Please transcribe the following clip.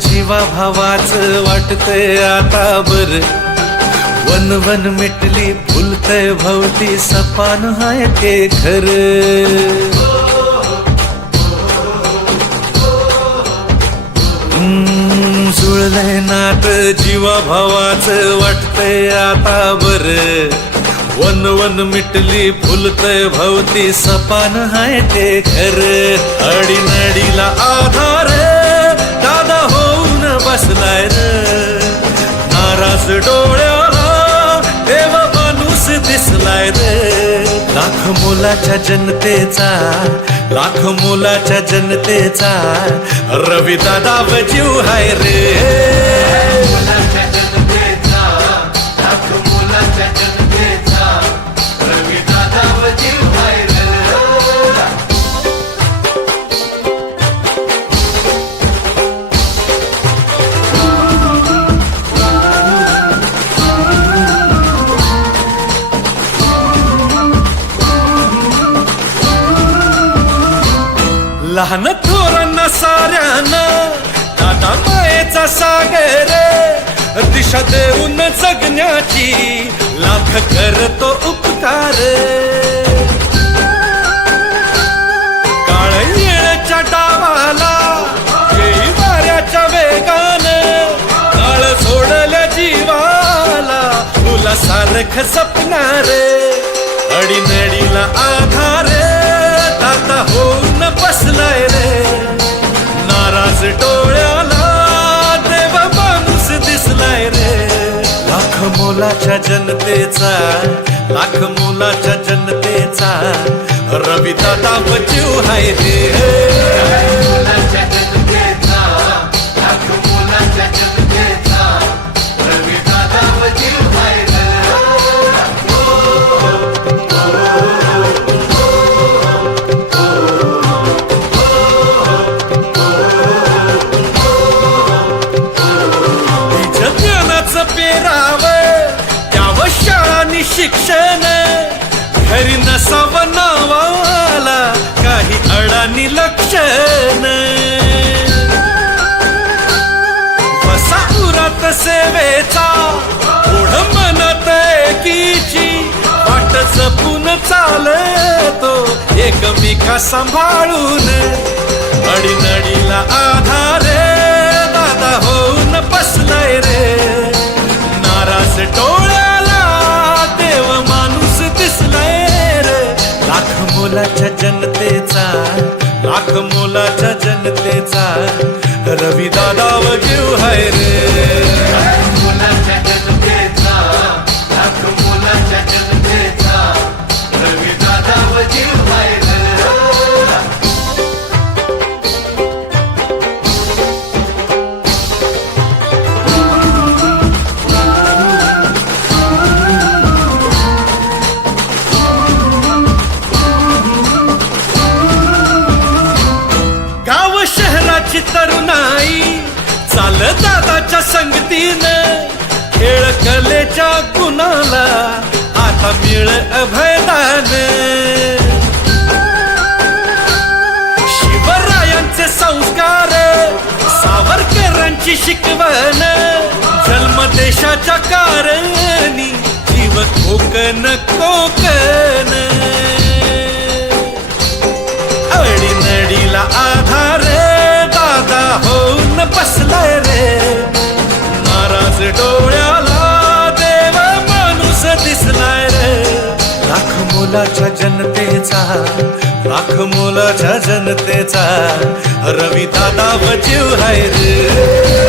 जीवा भावाच वाटतंय आता बर, वन वन मिटली फुलतय भवती सपान हाय ते खर. जुळलंय नात जीवा भावाच वाटतंय आता बर, वन वन मिटली फुलतय भवती सपान हाय ते खर. अडीनडीला आधार दादा होऊन बसलाय र, नाराज डोळ्याला देव माणूस दिसलाय रे. लाख मोलाच्या जनतेचा, लाख मोलाच्या जनतेचा रवी दादा जीव हाय रे. लहान थोरांना साऱ्यांना दादा मायेचा सागर, दिशा देऊन जगण्याची लाख करतो उपकार. काळ येळच्या डावाला येई वाऱ्याच्या वेगान, काळ सोडल्या जीवाला तुला सारख सपनार. अडीनडीला आधार दादा होऊन बसलाय रे, नाराज डोळ्याला देव माणूस दिसलाय रे. लाख मोलाच्या जनतेचा, लाख मोलाच्या जनतेचा रवी दादा जीव हाय रे. शिक्षण घरी नसावं नावाला काही अडाणी लक्षण, वसापुरात सेवेचा ओढ मनात एकीची, वाट जपून चालतो एकमेका सांभाळून. अडीनडीला आधार दादा होऊन बसलाय रे, नाराज डोळ्याला देव माणूस दिसलाय रे. लाख मोलाच्या जनतेचा, लाख मोलाच्या जनतेचा रवी दादा जीव हाय रे. तरुणाई चाल दादाच्या संगतीनं, खेळ कलेच्या गुणाला आता मिळ अभयदान. शिवरायांचे संस्कार, सावरकरांची शिकवण, जन्म देशाच्या कारणी जीव कोकण कोकण. अडीनडीला आधार दादा होऊन बसलाय रे, नाराज डोळ्याला देव माणूस दिसलाय रे. लाख मोलाच्या जनतेचा, लाख मोलाच्या जनतेचा रवी दादा जीव हाय रे.